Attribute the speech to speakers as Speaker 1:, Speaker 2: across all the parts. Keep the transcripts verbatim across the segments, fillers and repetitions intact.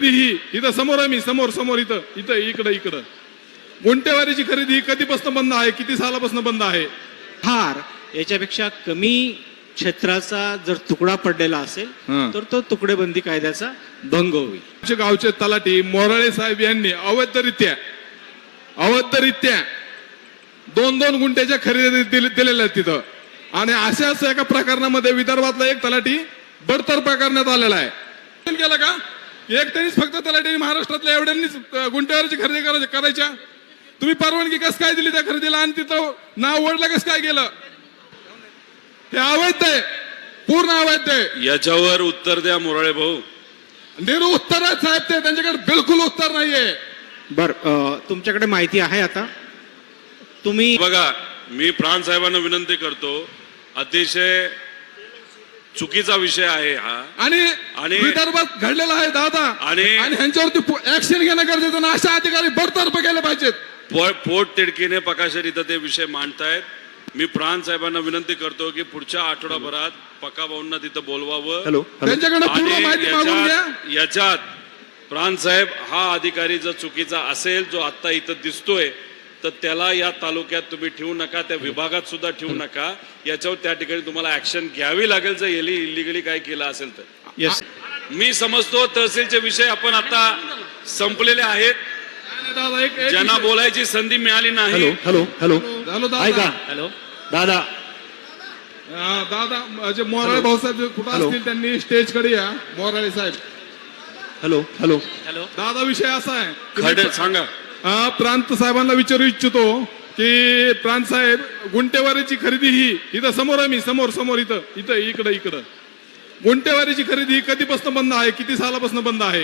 Speaker 1: ही इथं समोर आहे, मी समोर समोर इथं इथं इकडं इकडं गुंठेवारीची खरेदी कधीपासून बंद आहे, किती सालापासून बंद आहे?
Speaker 2: हार याच्यापेक्षा कमी क्षेत्राचा जर तुकडा पडलेला असेल
Speaker 1: हं.
Speaker 2: तर तो तुकडेबंदी कायद्याचा भंग होईल.
Speaker 1: आमचे गावचे तलाठी मोराळे साहेब यांनी अवैधरित्या अवैधरित्या दोन दोन गुंठ्याच्या खरेदी दिले- दिलेल्या आहेत तिथं. आणि अशाच एका प्रकरणामध्ये विदर्भातला एक तलाठी बडतर्फ करण्यात आलेला आहे. केलं का एक त्यांनीच फक्त तलाठी महाराष्ट्रातल्या एवढ्यांनीच गुंठेवारीची खरेदी करायची करायच्या तुम्ही परवानगी कस काय दिली त्या खरेदीला आणि तिथं नाव ओढलं कस काय गेलं? हे अवैध आहे, पूर्ण अवैध आहे.
Speaker 3: याच्यावर उत्तर द्या मोराळे भाऊ.
Speaker 1: निर उत्तर आहेत साहेब, ते त्यांच्याकडे बिलकुल उत्तर नाहीये.
Speaker 2: बर तुमच्याकडे माहिती आहे आता तुम्ही
Speaker 3: बघा, मी प्राण साहेबांना विनंती करतो, अतिशय चुकीचा विषय आहे हा.
Speaker 1: आणि
Speaker 3: आणि-
Speaker 1: विदर्भात घडलेला आहे दादा
Speaker 3: आणि-
Speaker 1: आणि ह्यांच्यावरती ऍक्शन घेणं गरजेचं ना. अशा अधिकारी बडतर्फ केले पाहिजेत.
Speaker 3: पो- पोट तिडकीने पकाशर इथं ते विषय मांडतायत. मी प्राण साहेबांना विनंती करतो की पुढच्या आठवडाभरात पका भाऊंना तिथं बोलवावं.
Speaker 2: हॅलो
Speaker 1: त्यांच्याकडे पूर्ण
Speaker 3: आणि
Speaker 1: माहिती मागून घ्या.
Speaker 3: याच्यात याच्यात प्राण साहेब हा अधिकारी जर चुकीचा असेल, जो आता इथं दिसतोय, तर त्याला या तालुक्यात तुम्ही ठेवू नका, त्या विभागात सुद्धा ठेवू नका. याच्यावर त्या ठिकाणी तुम्हाला ऍक्शन घ्यावी लागेल जर येली इलिगली काय केलं असेल तर.
Speaker 2: येस
Speaker 3: मी समजतो तहसीलचे विषय आपण आता संपलेले आहेत.
Speaker 1: दादा एक एक
Speaker 3: ज्यांना
Speaker 1: विषय-
Speaker 3: बोलायची संधी मिळाली नाही.
Speaker 2: हॅलो हॅलो हॅलो
Speaker 1: झालो
Speaker 2: ऐका
Speaker 1: दादा.
Speaker 2: हॅलो दादा
Speaker 1: हा, दादा म्हणजे मोराळे भाऊसाहेब जे कुठं
Speaker 2: हॅलो.
Speaker 1: असतील त्यांनी स्टेज कडे या. मोराळे साहेब,
Speaker 2: हॅलो हॅलो हॅलो
Speaker 1: दादा विषय असा आहे
Speaker 3: खडे सांगा.
Speaker 1: हा, प्रांत साहेबांना विचारू इच्छितो की प्रांत साहेब, गुंठेवारीची खरेदी ही इथं समोर आहे, मी समोर समोर इथं इथं इकडं इकडं गुंठेवारीची खरेदी कधीपासून बंद आहे, किती सालापासून बंद आहे?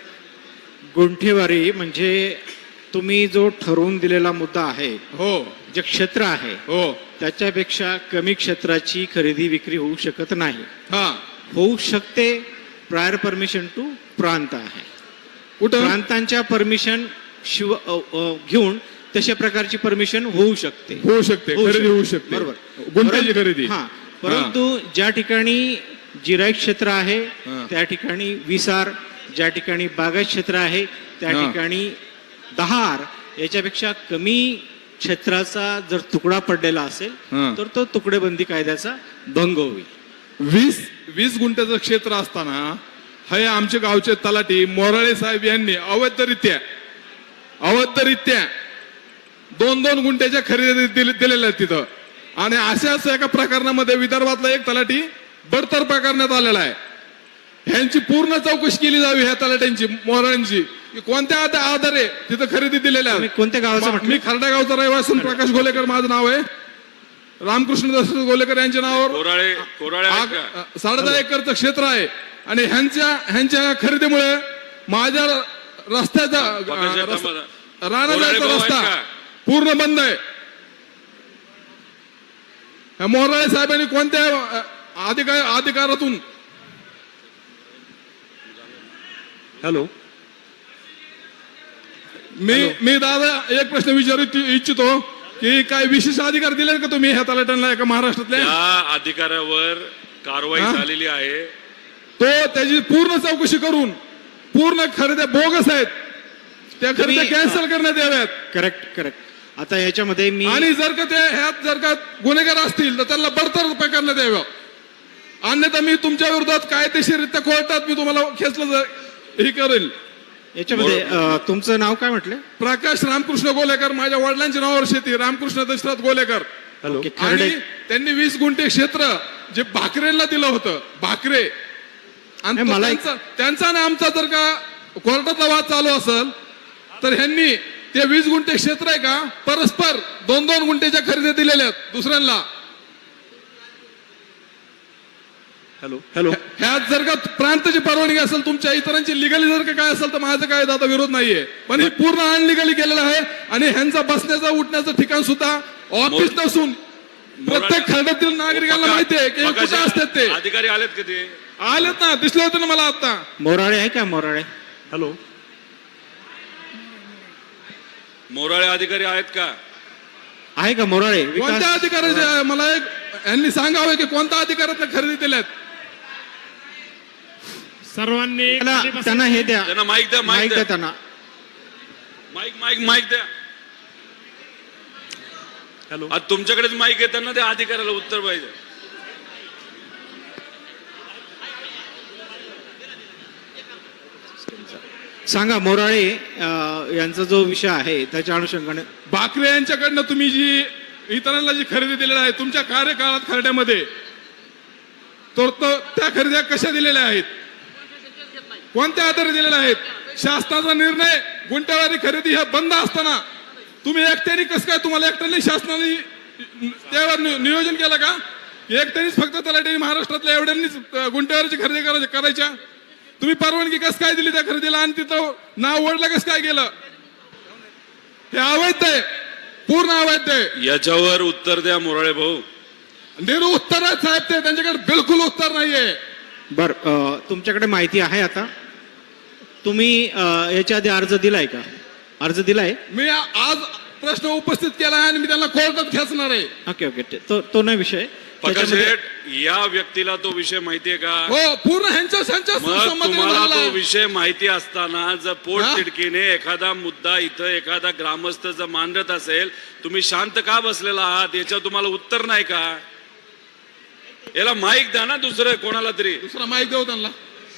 Speaker 2: गुंठेवारी म्हणजे तुम्ही जो ठरवून दिलेला मुद्दा आहे,
Speaker 1: हो
Speaker 2: जे क्षेत्र आहे
Speaker 1: हो
Speaker 2: त्याच्यापेक्षा कमी क्षेत्राची खरेदी विक्री होऊ शकत नाही.
Speaker 1: हा
Speaker 2: होऊ शकते, प्रायर परमिशन टू प्रांत आहे.
Speaker 1: कुठं?
Speaker 2: प्रांतांच्या परमिशन शिव अ, अ, घेऊन तशा प्रकारची परमिशन होऊ शकते
Speaker 1: होऊ शकते,
Speaker 2: होऊ
Speaker 1: खरेदी
Speaker 2: शकते.
Speaker 1: होऊ शकते.
Speaker 2: बरोबर.
Speaker 1: गुंठ्याची
Speaker 2: परंतु-
Speaker 1: खरेदी.
Speaker 2: हा परंतु ज्या ठिकाणी जिरायत क्षेत्र आहे
Speaker 1: हा.
Speaker 2: त्या ठिकाणी विसार, ज्या ठिकाणी बागायत क्षेत्र आहे त्या
Speaker 1: हा.
Speaker 2: ठिकाणी दहार याच्यापेक्षा कमी क्षेत्राचा जर तुकडा पडलेला असेल
Speaker 1: हा.
Speaker 2: तर तो तुकडेबंदी कायद्याचा भंग होईल.
Speaker 1: वीस वीस गुंठ्याचं क्षेत्र असताना हे आमचे गावचे तलाठी मोराळे साहेब यांनी अवैधरित्या अवैधरित्या दोन दोन गुंठ्याच्या खरेदी दिले- दिलेल्या आहेत तिथं. आणि अशाच एका प्रकरणामध्ये विदर्भातला एक तलाठी बडतर्फ करण्यात आलेला आहे. ह्यांची पूर्ण चौकशी केली जावी, ह्या तलाट्यांची, मोराळ्यांची, की कोणत्या आधा- आधारे तिथं खरेदी दिलेल्या
Speaker 2: तुम्ही
Speaker 1: आहेत.
Speaker 2: कोणत्या गावाचं
Speaker 1: मा-
Speaker 2: म्हटलं?
Speaker 1: मी खर्डा गावचा रहिवासी प्रकाश गोलेकर माझं नाव आहे. रामकृष्ण दशरथ गोलेकर यांच्या नावावर
Speaker 3: कोराळे कोराळे आहेत का?
Speaker 1: आग- साडेदहा एकरचं क्षेत्र आहे. आणि ह्यांच्या ह्यांच्या खरेदीमुळे माझ्या रस्त्याचा
Speaker 3: पकाशर
Speaker 1: रस-
Speaker 3: थांबा.
Speaker 1: राणा
Speaker 3: कोराळे
Speaker 1: जायचा
Speaker 3: भाऊ आहेत
Speaker 1: रस्ता
Speaker 3: का?
Speaker 1: पूर्ण बंद आहे. ह्या मोराळे साहेबांनी कोणत्या अ, अधिकार अधिकारातून
Speaker 2: हॅलो
Speaker 1: मी मी दादा एक प्रश्न विचारू इच्छि- इच्छितो की काय विशेष अधिकार दिले का तुम्ही ह्या तलाट्यांना एका महाराष्ट्रातल्या?
Speaker 3: त्या अधिकाऱ्यावर कारवाई
Speaker 1: हा?
Speaker 3: झालेली आहे.
Speaker 1: तो त्याची पूर्ण चौकशी करून पूर्ण खरेद्या बोगस आहेत त्या खरेद्या
Speaker 2: तुम्ही-
Speaker 1: कॅन्सल करण्यात याव्यात.
Speaker 2: Correct correct. आता याच्यामध्ये मी
Speaker 1: आणि जर का ते ह्यात जर का गुन्हेगार असतील तर त्यांना बडतर्फ करण्यात यावं. अन्यथा मी तुमच्या विरोधात कायदेशीररित्या कोर्टात मी तुम्हाला खेचलं जा- हे करेल.
Speaker 2: याच्यामध्ये अ, तुमचं नाव काय म्हटलं?
Speaker 1: प्रकाश रामकृष्ण गोलेकर, माझ्या वडिलांच्या नावावर शेती, रामकृष्ण दशरथ गोलेकर.
Speaker 2: हॅलो
Speaker 1: आणि
Speaker 2: खर्डे
Speaker 1: त्यांनी वीस गुंठे क्षेत्र जे भाकरेला दिलं होतं, भाकरे, आणि
Speaker 2: नाही,
Speaker 1: तो
Speaker 2: मला एक-
Speaker 1: त्यांचा त्यांचा आणि आमचा जर का कोर्टातला वाद चालू असेल तर ह्यांनी ते वीस गुंठे क्षेत्र आहे का परस्पर दोन दोन गुंठेच्या खरेदी दिलेल्या आहेत दुसऱ्यांना.
Speaker 2: हॅलो हॅलो
Speaker 1: ह्यात जर का प्रांताची परवानगी असेल, तुमच्या इतरांची लिगली जर का काय असेल तर माझं काय दादा विरोध नाहीये. पण हे पूर्ण अनलिगली केलेलं आहे. आणि ह्यांचा बसण्याचा उठण्याचं ठिकाण सुद्धा ऑफिस नसून प्रत्येक खंडातील नागरिकांना माहिती आहे की हे कुठे असतात. ते
Speaker 3: अधिकारी आलेत का ते?
Speaker 1: आलेत ना, दिसले होते ना मला आता.
Speaker 2: मोराळे आहे का मोराळे? हॅलो
Speaker 3: मोराळे अधिकारी आहेत का?
Speaker 2: आहे का मोराळे?
Speaker 1: कोणत्या
Speaker 2: विकास
Speaker 1: अधिकाराचे मला एक यांनी सांगावं की कोणत्या अधिकारात खरेदी दिल्यात.
Speaker 4: सर्वांनी
Speaker 2: त्यांना
Speaker 4: खाली बसा.
Speaker 2: त्यांना हे द्या,
Speaker 3: त्यांना माईक द्या,
Speaker 2: माईक
Speaker 3: माईक
Speaker 2: द्या
Speaker 3: द्या,
Speaker 2: त्यांना.
Speaker 3: माईक माईक माईक द्या.
Speaker 4: हॅलो
Speaker 3: आज तुमच्याकडेच माईक आहे, त्यांना त्या अधिकाऱ्याला उत्तर पाहिजे.
Speaker 2: सांगा मोराळे अं, यांचा जो विषय आहे त्याच्या अनुषंगाने.
Speaker 1: बाकरे यांच्याकडनं तुम्ही जी इतरांना जी खरेदी दिलेली आहे तुमच्या कार्यकाळात खरड्यामध्ये, तर तो- त्या खरेद्या कशा दिलेल्या आहेत, कोणत्या आधारे दिलेल्या आहेत? शासनाचा निर्णय गुंठेवारी खरेदी ह्या बंद असताना तुम्ही एकट्याने कसं काय, तुम्हाला एकट्याने शासनाने त्यावर नि- नियोजन केलं का? एकट्यानेच फक्त तलाठ्याने महाराष्ट्रातल्या एवढ्यांनीच अं, गुंठेवारीची खरेदी करायची करायच्या? तुम्ही परवानगी कसं काय दिली त्या खरेदीला आणि तिथं नाव ओढलं कसं काय गेलं? हे अवैध आहे, पूर्ण अवैध आहे.
Speaker 3: याच्यावर उत्तर द्या मोराळे भाऊ.
Speaker 1: निरू उत्तर आहेत साहेब, ते त्यांच्याकडे बिलकुल उत्तर नाहीये.
Speaker 2: बर अं, तुमच्याकडे माहिती आहे आता. तुम्ही अं, याच्या आधी अर्ज दिलाय का? अर्ज दिलाय?
Speaker 1: मी आ- आज प्रश्न उपस्थित केला आहे आणि मी त्यांना कोर्टात खेचणार आहे.
Speaker 2: ओके ओके ते- तो तो नाही विषय.
Speaker 3: प्रकाश
Speaker 2: त्याच्यामध्ये-
Speaker 3: शेठ, या व्यक्तीला तो विषय माहितीये का?
Speaker 1: हो, पूर्ण ह्यांच्या ह्यांच्या
Speaker 3: मग
Speaker 1: संमतीने
Speaker 3: तुम्हाला
Speaker 1: झालेला
Speaker 3: तो
Speaker 1: आहे.
Speaker 3: विषय माहिती असताना जर पोट
Speaker 1: हा?
Speaker 3: तिडकीने एखादा मुद्दा इथं एखादा ग्रामस्थ जर मांडत असेल, तुम्ही शांत का बसलेला आहात? याच्यावर तुम्हाला उत्तर नाही का? याला माईक द्या ना दुसरं कोणाला तरी.
Speaker 1: दुसरा माहिती देऊ त्यांना.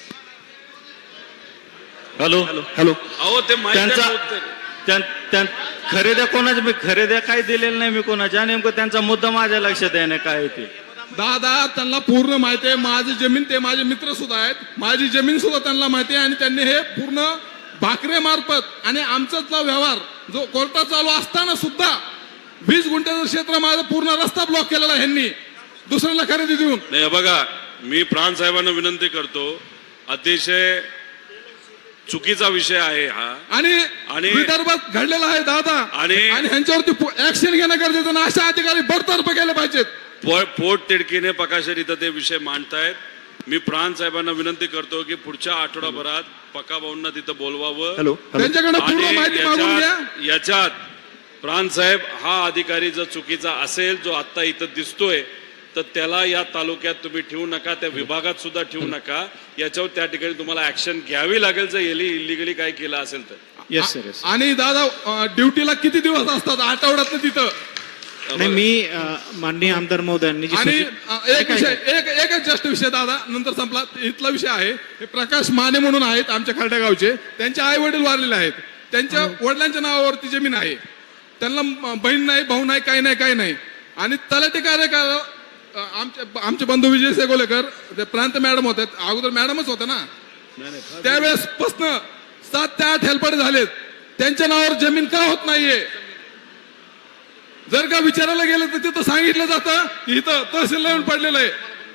Speaker 5: हॅलो हॅलो
Speaker 3: अहो ते माईक
Speaker 5: त्यांचा
Speaker 3: द्या उत्तर.
Speaker 5: त्यां- त्यां- खरेद्या कोणाच्या मी खरेद्या काय दिलेल्या नाही मी कोणाच्या. नेमकं त्यांचा मुद्दा माझ्या लक्षात आहे ना काय आहे ते.
Speaker 1: दादा त्यांना पूर्ण माहिती आहे, माझी जमीन, ते माझे मित्र सुद्धा आहेत, माझी जमीन सुद्धा त्यांना माहिती आहे आणि त्यांनी हे पूर्ण भाकरे मार्फत आणि आमचातला व्यवहार जो कोर्टात चालू असताना सुद्धा वीस गुंठ्याचं क्षेत्र माझा पूर्ण रस्ता ब्लॉक केलेला आहे ह्यांनी दुसऱ्याला खरेदी देऊन.
Speaker 3: नाही बघा, मी प्राण साहेबांना विनंती करतो, अतिशय चुकीचा विषय आहे हा.
Speaker 1: आणि
Speaker 3: आणि-
Speaker 1: विदर्भात घडलेला आहे दादा,
Speaker 3: आणि-
Speaker 1: आणि ह्यांच्यावरती ऍक्शन घेणं गरजेचं आहे. अशा अधिकारी बडतर्फ केले पाहिजेत.
Speaker 3: पो- पोट तिडकीने प्रकाशर इथं ते विषय मांडतायत. मी प्राण साहेबांना विनंती करतो की पुढच्या आठवडाभरात पका भाऊंना तिथं बोलवावं.
Speaker 5: हॅलो हॅलो
Speaker 1: त्यांच्याकडे पूर्ण
Speaker 3: आणि
Speaker 1: माहिती मागून घ्या.
Speaker 3: याच्यात याच्यात प्राण साहेब हा अधिकारी जर चुकीचा असेल जो आता इथं दिसतोय, तर त्याला या तालुक्यात तुम्ही ठेवू नका, त्या विभागात सुद्धा ठेवू नका. याच्यावर त्या ठिकाणी तुम्हाला ऍक्शन घ्यावी लागेल जर येली इलिगली काय केलं असेल तर.
Speaker 2: Yes sir yes.
Speaker 1: आणि दादा अं, ड्युटीला किती दिवस असतात आठवड्यातनं तिथं?
Speaker 2: नाही मी अं, माननीय आमदार महोदयांनी जी
Speaker 1: आणि
Speaker 2: सूचना-
Speaker 1: अं, एक
Speaker 2: ऐका,
Speaker 1: विषय,
Speaker 2: ऐका.
Speaker 1: एक एकच जस्ट विषय दादा, नंतर संपला. इथला विषय आहे, हे प्रकाश माने म्हणून आहेत आमच्या खरड्या गावचे. त्यांचे आई वडील वारलेले आहेत, त्यांच्या वडिलांच्या नावावरती जमीन आहे. त्यांना म- बहीण नाही, भाऊ नाही, काही नाही, काही नाही. आणि तलाठी कार्यकार अं, आमचे आमचे बंधू विजय सेगोलेकर, ते प्रांत मॅडम होते, अगोदर मॅडमच होत्या ना, त्यावेळेस पासन सात ते आठ हेल्पर झालेत. त्यांच्या नावावर जमीन का होत नाहीये? जर का विचारायला गेलं तर तिथं सांगितलं जातं की इथं तहसील येऊन पडलेलं आहे.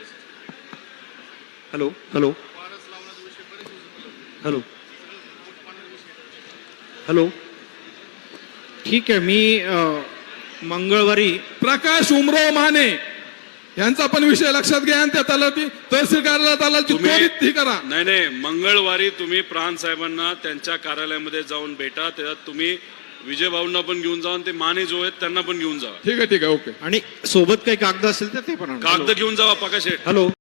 Speaker 5: हॅलो हॅलो हॅलो हॅलो
Speaker 2: ठीक आहे मी अं, मंगळवारी
Speaker 1: प्रकाश उमराव माने यांचा पण विषय लक्षात घ्या आणि त्या तलाठी तहसील कार्यालयात आला की
Speaker 3: तुम्ही-
Speaker 1: त्वरित ही करा.
Speaker 3: नाही नाही, मंगळवारी तुम्ही प्राण साहेबांना त्यांच्या कार्यालयामध्ये जाऊन भेटा. त्याच्यात तुम्ही विजय भाऊंना पण घेऊन जा आणि ते माने जो आहेत त्यांना पण घेऊन जा.
Speaker 1: ठीक आहे, ठीक आहे, ओके.
Speaker 2: आणि सोबत काही कागद असेल तर ते पण आणा.
Speaker 3: कागद घेऊन जावा प्रकाश शेठ.
Speaker 5: हॅलो